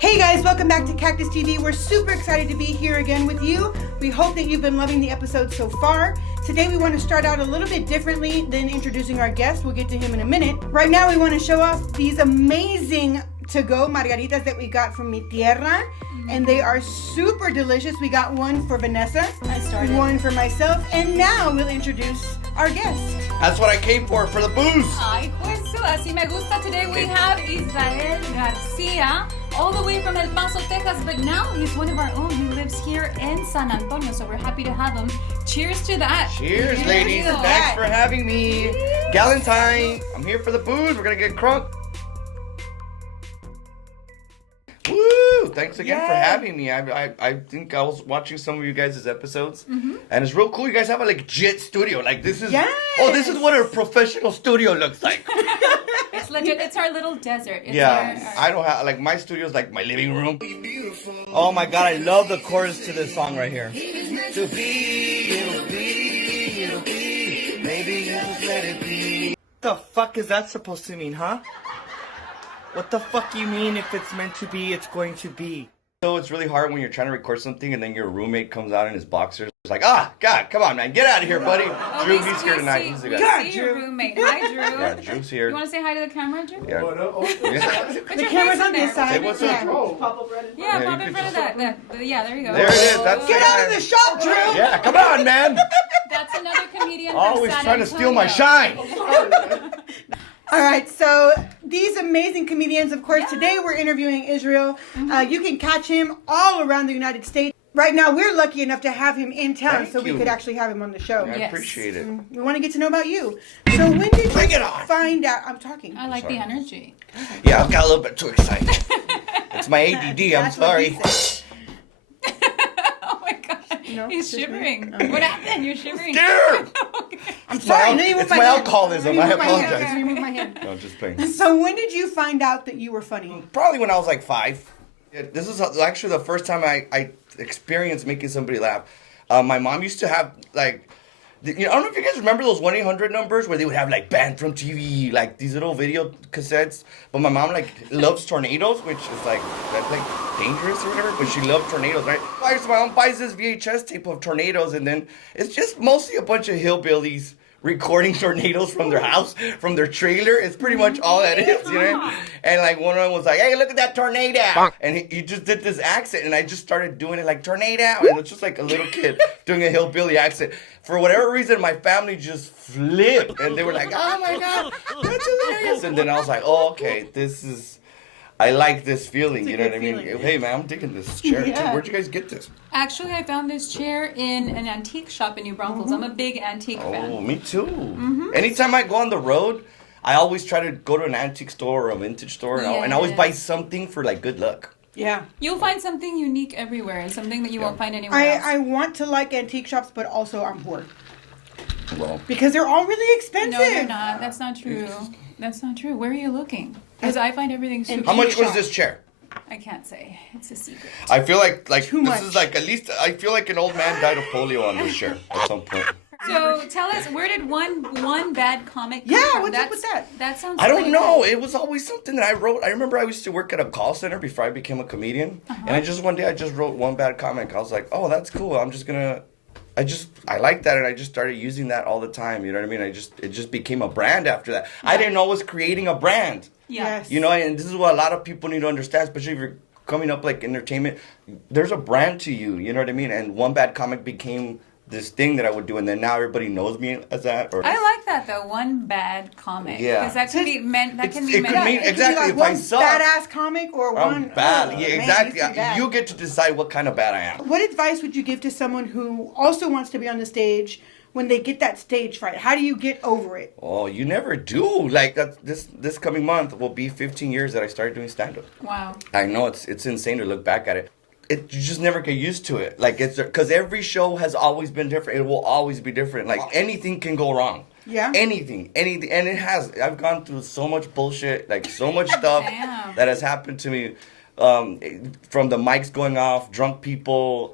Hey guys, welcome back to Cactus TV. We're super excited to be here again with you. We hope that you've been loving the episode so far. Today we want to start out a little bit differently than introducing our guest. We'll get to him in a minute. Right now we want to show off these amazing to-go margaritas that we got from Mi Tierra. And they are super delicious. We got one for Vanessa, one for myself, and now we'll introduce our guest. That's what I came for the booze. Ay, pues así me gusta. Today we have Israel Garcia, all the way from El Paso, Texas, but now he's one of our own. He lives here in San Antonio, so we're happy to have him. Cheers to that. Cheers, ladies. Thanks for having me. Galentine, I'm here for the booze. We're going to get crunk. Woo! Thanks again for having me. I think I was watching some of you guys' episodes, and it's real cool. You guys have a legit studio. Like this is this is what a professional studio looks like. It's legit. It's our little desert. It's I don't have like my studio's like my living room. Oh my god, I love the chorus to this song right here. To be, it'll be, it'll be. Maybe you just let it be. What the fuck is that supposed to mean, huh? What the fuck you mean if it's meant to be, it's going to be? So it's really hard when you're trying to record something and then your roommate comes out in his boxers. It's like, God, come on, man. Get out of here, buddy. Drew, he's here tonight. He's the guy. See your roommate. Hi, Drew. Yeah, Drew's here. You want to say hi to the camera, Drew? Yeah. Put The your camera's face on in this side. Hey, what's up, Drew? Yeah, pop in front of that. Yeah, there you go. There it is. That's Get out of the shop, Drew! Yeah, come on, man. That's another comedian from Always San trying to steal my Antonio. shine. All right, so these amazing comedians, of course, today we're interviewing Israel. You can catch him all around the United States. Right now, we're lucky enough to have him in town, Thank so we you. could actually have him on the show. I Yes. appreciate it. We want to get to know about you. So when did Bring you it on. find out? I'm talking. I like the energy. Yeah, I got a little bit too excited. It's my ADD, I'm That's what sorry. he said. Oh my God. No, He's just me. shivering. Okay. What happened? You're shivering. Scared. Okay. I'm sorry. Let me move It's my my hand. alcoholism. Let I me move my hand. apologize. Let me move my hand. No, just playing. So when did you find out that you were funny? Probably when I was like 5. This is actually the first time I experienced making somebody laugh. My mom used to have like, I don't know if you guys remember those 1-800 numbers where they would have like banned from TV, like these little video cassettes. But my mom like loves tornadoes, which is like, that's like dangerous or whatever, but she loved tornadoes, right? So my mom buys this VHS tape of tornadoes, and then it's just mostly a bunch of hillbillies recording tornadoes from their house, from their trailer. It's pretty much all that is, you know? And like one of them was like, hey, look at that tornado. And he just did this accent, and I just started doing it like tornado. And it's just like a little kid doing a hillbilly accent. For whatever reason, my family just flipped. And they were like, oh my God, that's hilarious. And then I was like, oh, okay, I like this feeling, you know what I mean? Feeling. Hey, man, I'm digging this chair. Yeah. Where'd you guys get this? Actually, I found this chair in an antique shop in New Braunfels. I'm a big antique Oh, fan. me too. Anytime I go on the road, I always try to go to an antique store or a vintage store, and I always buy something for like good luck. Yeah. You'll find something unique everywhere and something that you won't find anywhere else. I want to like antique shops, but also I'm poor. Well, Because they're all really expensive. No, they're not. That's not true. That's not true. Where are you looking? Because I find everything super how much cheap. was this chair? I can't say. It's a secret. I feel like Too this much. is like at least I feel like an old man died of polio on this chair at some point. So tell us, where did one bad comic come Yeah, from? what's up with that? That sounds I don't really know. good. It was always something that I wrote. I remember I used to work at a call center before I became a comedian, and one day I just wrote one bad comic. I was like, oh, that's cool. I like that, and I just started using that all the time. You know what I mean? It just became a brand after that. I didn't know I was creating a brand. Yeah. Yes. You know, and this is what a lot of people need to understand, especially if you're coming up like entertainment. There's a brand to you. You know what I mean? And one bad comic became this thing that I would do, and then now everybody knows me as that. Or I like that though. One bad comic. Yeah. Because that can be meant. That can be it meant. could mean- It could be exactly, like if I one suck, badass comic or one bad. oh, Yeah, man, exactly. this is bad. You get to decide what kind of bad I am. What advice would you give to someone who also wants to be on the stage when they get that stage fright? How do you get over it? Oh, you never do. Like this coming month will be 15 years that I started doing stand-up. Wow. I know it's insane to look back at it. You just never get used to it. Like it's because every show has always been different. It will always be different. Like anything can go wrong. Yeah. Anything, and it has. I've gone through so much bullshit, like so much stuff Damn. that has happened to me. from the mics going off, drunk people,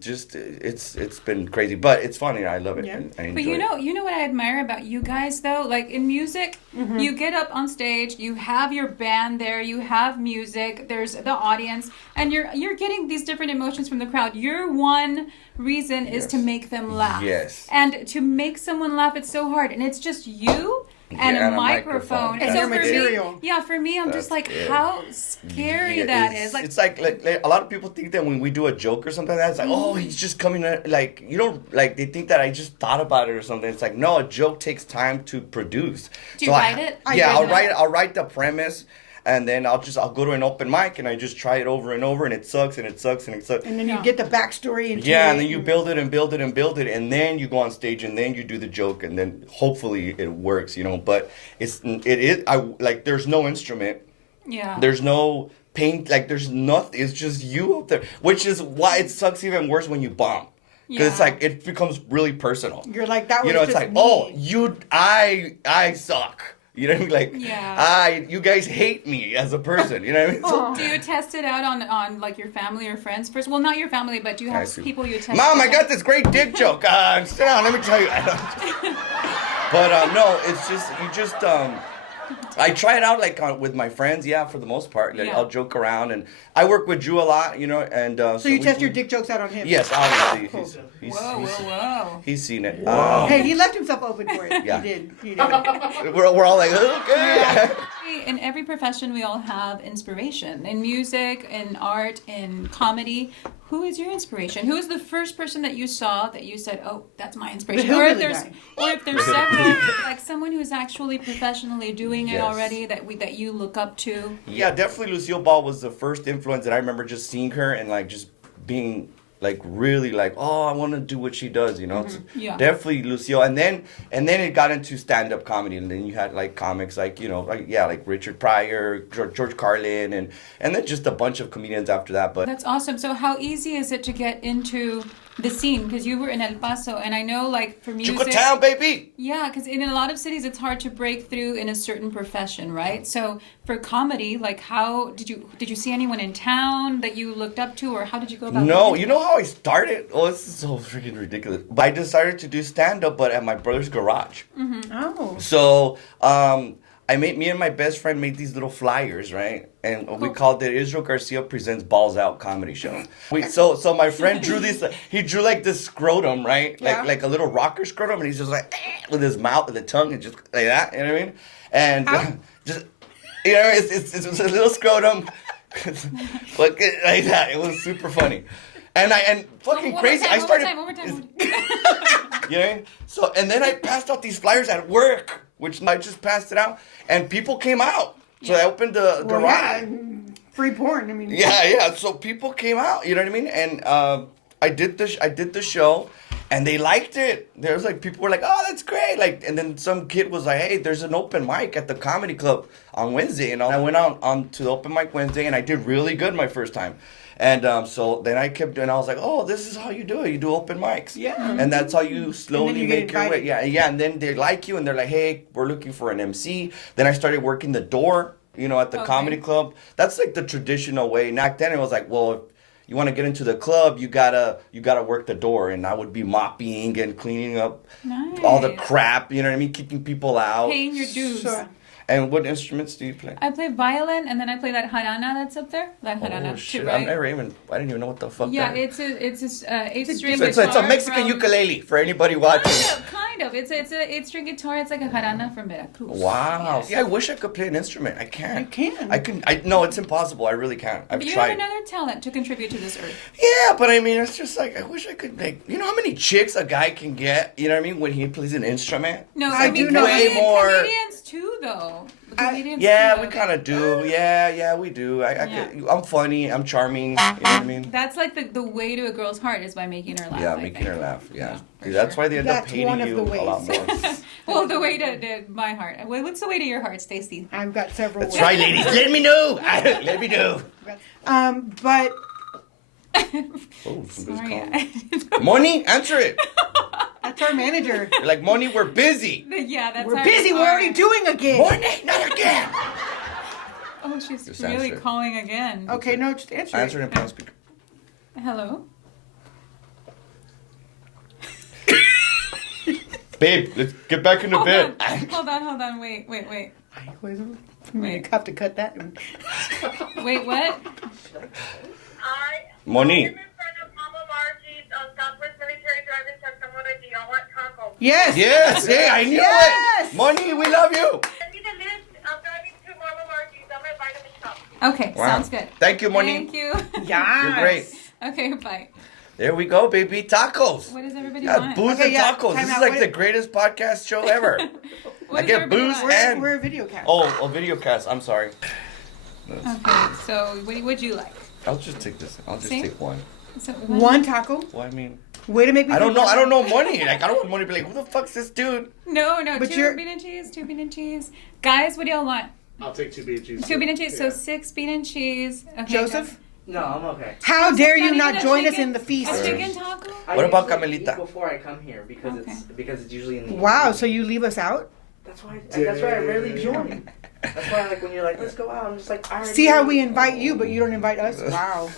just it's been crazy, but it's funny. I love it. Yeah. I enjoy But you know what I admire about you guys though? Like in music, you get up on stage, you have your band there, you have music, there's the audience, and you're getting these different emotions from the crowd. Your one reason is to make them laugh. Yes. And to make someone laugh, it's so hard, and it's just you. And Yeah, a microphone. And so your for material. me, for me, I'm just like, it. how scary that is. Like, it's like a lot of people think that when we do a joke or something like that, it's like, oh, he's just coming in, like, you know, like they think that I just thought about it or something. It's like, no, a joke takes time to produce. Do you write it? I'll write the premise. And then I'll go to an open mic and I just try it over and over, and it sucks and it sucks and it sucks. And then you get the backstory into yeah, it. and then you build it and build it and build it, and then you go on stage and then you do the joke, and then hopefully it works, you know. But there's no instrument, yeah. there's no paint, like there's nothing. It's just you up there, which is why it sucks even worse when you bomb. Because it's like it becomes really personal. You're like, that was you know, it's just like, me. oh, I suck. You know what I mean? Like, you guys hate me as a person. You know what I mean? So, Do you test it out on like your family or friends first? Well, not your family, but do you have people you test? Mom, I got this great dick joke. Sit down. Let me tell you. But no, it's just I try it out like with my friends. Yeah, for the most part, like, I'll joke around, and I work with Drew a lot. You know, and so you test your dick jokes out on him. Yes, obviously. Cool. Whoa. He's seen it. Hey, he left himself open for it. Yeah. He did. We're all like, okay. In every profession, we all have inspiration. In music, in art, in comedy. Who is your inspiration? Who is the first person that you saw that you said, "Oh, that's my inspiration"? The Or if hillbilly there's several, like someone who's actually professionally doing it Yes. already that you look up to. Yeah, definitely Lucille Ball was the first influence that I remember just seeing her and like just being like really like, oh, I want to do what she does, you know. It's definitely Lucille, and then it got into stand-up comedy, and then you had like comics like, you know, like Richard Pryor, George Carlin, and then just a bunch of comedians after that. But That's awesome. So how easy is it to get into the scene? Because you were in El Paso, and I know like for music, Yucatan, baby. yeah, because in a lot of cities it's hard to break through in a certain profession, right? So for comedy, like how did you see anyone in town that you looked up to, or how did you go about? No, you know how I started? Oh, this is so freaking ridiculous. But I decided to do stand-up, but at my brother's garage. Oh. So, me and my best friend made these little flyers, right? And we called it Israel Garcia Presents Balls Out Comedy Show. So my friend drew this, he drew like this scrotum, right? Like a little rocker scrotum, and he's just like, with his mouth and the tongue, and just like that, you know what I mean? And just, you know, it's a little scrotum, like that. It was super funny. And fucking crazy. I started. One more time. You know? So, and then I passed out these flyers at work, which I just passed it out, and people came out. So I opened the garage. Free porn. I mean. Yeah. So people came out. You know what I mean? And I did the show, and they liked it. There was like people were like, "Oh, that's great!" Like, and then some kid was like, "Hey, there's an open mic at the comedy club on Wednesday," and I went on to the open mic Wednesday, and I did really good my first time. And so then I kept doing. I was like, "Oh, this is how you do it. You do open mics." Yeah. And that's how you slowly you make get your way. invited. Yeah. And then they like you, and they're like, "Hey, we're looking for an MC." Then I started working the door, you know, at the comedy club. That's like the traditional way. Back then it was like, well, if you want to get into the club, you gotta work the door, and I would be mopping and cleaning up all the crap. You know what I mean? Keeping people out. Paying your dues. Sure. And what instruments do you play? I play violin, and then I play that jarana that's up there. That jarana, Oh shit! too, right? I didn't even know what the fuck. Yeah, that is. it's a 8-string So guitar. it's a Mexican from- ukulele for anybody watching. Kind of. It's a 8-string guitar. It's like a jarana from Veracruz. Wow. Yes. Yeah, I wish I could play an instrument. I can't. You can. No, it's impossible. I really can't. I've But you tried. have another talent to contribute to this earth. Yeah, but I mean, it's just like, I wish I could, like, you know how many chicks a guy can get, you know what I mean, when he plays an instrument? No, I I mean, do know. Way more- comedians too, though. Comedians Yeah, too. we kind of do. Yeah, we do. I'm funny. I'm charming. You know what I mean? That's like the way to a girl's heart is by making her laugh. Yeah, I making think. her laugh. Yeah. for Dude, that's sure. why they end up That's hating one of you the a lot ways. more. Well, the way to my heart. What's the way to your heart, Stacey? I've got several. That's ways. right, ladies. Let me know. Let me know. But Oh, somebody's Sorry. calling. Moni, answer it. that's our manager. You're like, Moni, we're busy. Yeah, that's We're our- busy. We're our- already doing a gig. Moni, not again. Oh, she's Just really answer it. calling again. Okay, no, just answer Answer it. it and put on speaker. Hello? Babe, let's get back into bed. Hold on. Wait. What is it? We have to cut that. Wait, what? Moni. I'm in front of Mama Margie's Southwest Military Drive in Sacramento. Do y'all want tacos? Yes. Yes, hey, I knew Yes! it. Moni, we love you. Send me the list. I'm driving to Mama Margie's. I'm at Vitamin Shop. Okay, Wow. sounds good. Thank you, Moni. Thank you. Yes. You're great. Okay, bye. There we go, baby. Tacos. What does everybody Yeah, want? booze Okay, and yeah, tacos. time This is out. like What- the greatest podcast show ever. What I does get everybody booze want? and- We're a video cast. Oh, a video cast. I'm sorry. Okay, so what would you like? I'll just take this. I'll just See? take one. So, One taco. Well, I mean, Way to make me. I don't feel know. I better. don't know Moni. Like, I don't want Moni to be like, who the fuck's this dude? No, But two you're- bean and cheese, 2 bean and cheese. Guys, what do y'all want? I'll take 2 bean cheese. 2 bean and cheese, so Yeah. 6 bean and cheese. Okay, Joseph, No, I'm okay. how dare you Not not even a join us chicken- in the feast? A chicken taco? I What about usually Camelita? eat before I come here because Okay. it's usually in the Wow, so you leave us out? that's why I rarely join. That's why like when you're like let's go out, I'm just like I already See how know. we invite you, but you don't invite us? Wow.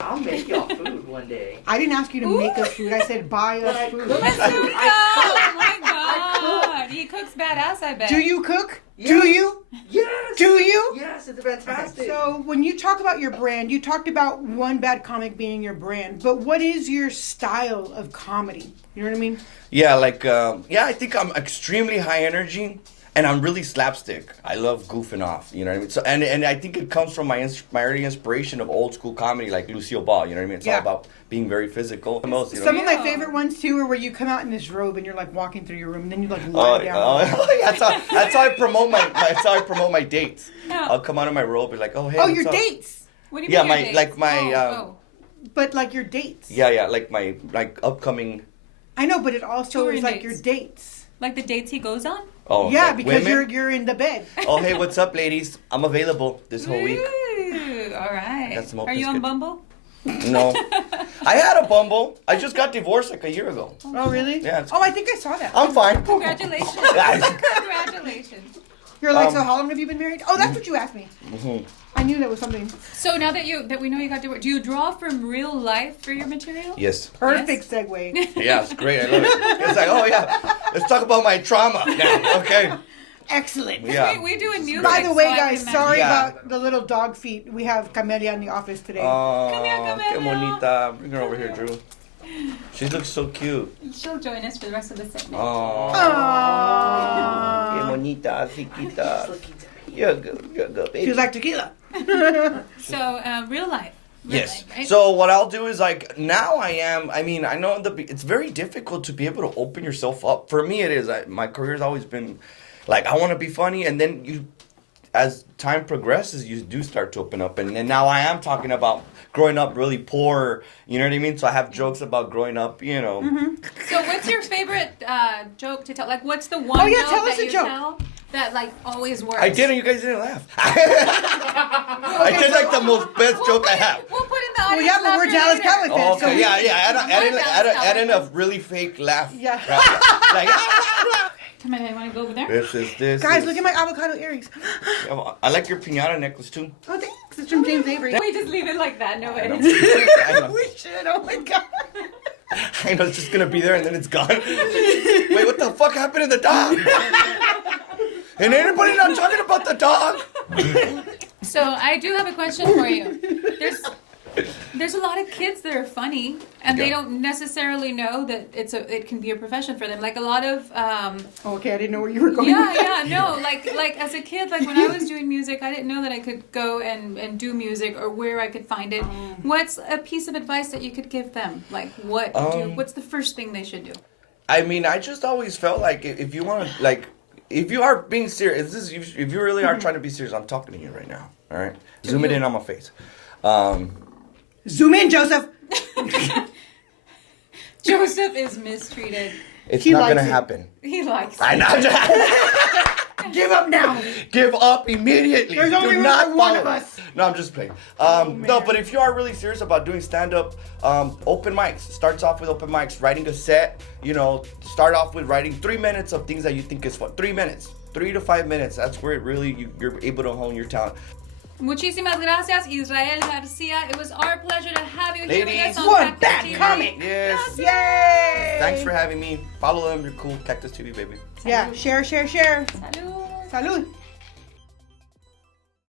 I'll make y'all food one day. I didn't ask you to make us food. I said buy But I us food. cook. Bazooka! Oh my god! He cooks badass, I bet. Do you cook? Yes. Do you? Yes. Do you? Yes, it's fantastic. So when you talk about your brand, you talked about one bad comic being your brand, but what is your style of comedy? You know what I mean? Yeah, like, I think I'm extremely high energy. And I'm really slapstick. I love goofing off, you know what I mean? So and I think it comes from my early inspiration of old school comedy like Lucille Ball, you know what I mean? It's Yeah. all about being very physical. The most, you know? Some of my Yeah. favorite ones too are where you come out in this robe and you're like walking through your room, and then you like lie down. that's how I promote my dates. Yeah. I'll come out of my robe and like, oh hey. Oh, what's your up? dates, What do you Yeah, mean your my- dates? like my, Oh. but like your dates. Yeah, like my upcoming. I know, but it also Touring is like dates. your dates. Like the dates he goes on? Oh Yeah, like because women? you're in the bed. Oh hey, what's up, ladies? I'm available this whole week. Ooh, all right. got some Are you on biscuit. Bumble? No, I had a Bumble. I just got divorced like a year ago. Oh really? Yeah, it's- Oh, I think I saw that. I'm fine. Congratulations. Guys. Congratulations. You're like, Um, so how long have you been married? Oh, that's what you asked me. Mhm. I knew that was something. So now that we know you got divorced, do you draw from real life for your material? Yes. Perfect segue. Yeah, it's great. I love it. It's like, oh yeah, let's talk about my trauma now. Okay. Excellent. Yeah. We do in music. By the way, so I guys, can sorry Yeah. about the little dog feet. We have Camelia in the office today. Oh, Come here, que Camelia. bonita. Bring her over here, Drew. She looks so cute. imagine. She'll join us for the rest of the segment. Oh. Aww. Que bonita, chiquita. Looking to me. You're good. You're good, baby. Feels like tequila. So, real life. Real Yes. life, right? So what I'll do is like now I mean I know it's very difficult to be able to open yourself up. For me it is. My career's always been like I want to be funny, and then you as time progresses you do start to open up, and now I am talking about growing up really poor, you know what I mean? So I have jokes about growing up, you know. So what's your favorite joke to tell? Like, what's the one Oh, yeah, joke tell us that a you joke. tell that like always works? I did, and you guys didn't laugh. I did like the most best joke I have. We'll put in the Well, audience. yeah, but we're laughter Dallas later. Cowboys fans. Oh, so okay, we- yeah. Add in a really fake laugh. Yeah. Like, Come on, I want to go over there. this. Guys, is- look at my avocado earrings. I like your piñata necklace too. Oh, thanks. It's from James Avery. We just leave it like that. No I know. edits. I know. We should. Oh my god. I know it's just gonna be there and then it's gone. Wait, what the fuck happened to the dog? And anybody not talking about the dog? So I do have a question for you. There's a lot of kids that are funny, and they Yeah. don't necessarily know that it can be a profession for them. Like a lot of Okay, I didn't know where you were going. yeah, with that. yeah, no, like as a kid, like when I was doing music, I didn't know that I could go and do music or where I could find it. What's a piece of advice that you could give them? Like what's the first thing they should do? I mean, I just always felt like if you want to, like, if you are being serious, if you really are trying to be serious, I'm talking to you right now. All right, zoom it in on my face. Zoom in, Joseph. Joseph is mistreated. It's He not likes gonna it. happen. He likes I it. know. Give up now. Give up immediately. There's only Do room not for one follow. of us. No, I'm just playing. Oh, No, man. but if you are really serious about doing stand-up, open mics. Starts off with open mics, writing a set. You know, start off with writing 3 minutes of things that you think is fun. 3 minutes, 3 to 5 minutes. That's where it really you're able to hone your talent. Muchísimas gracias, Israel Garcia. It was our pleasure to have you here with Ladies, us on one Cactus bad TV. comment. Yes. Yay! Thanks for having me. Follow them. You're cool. Cactus TV, baby. Yeah, share. Salud. Salud.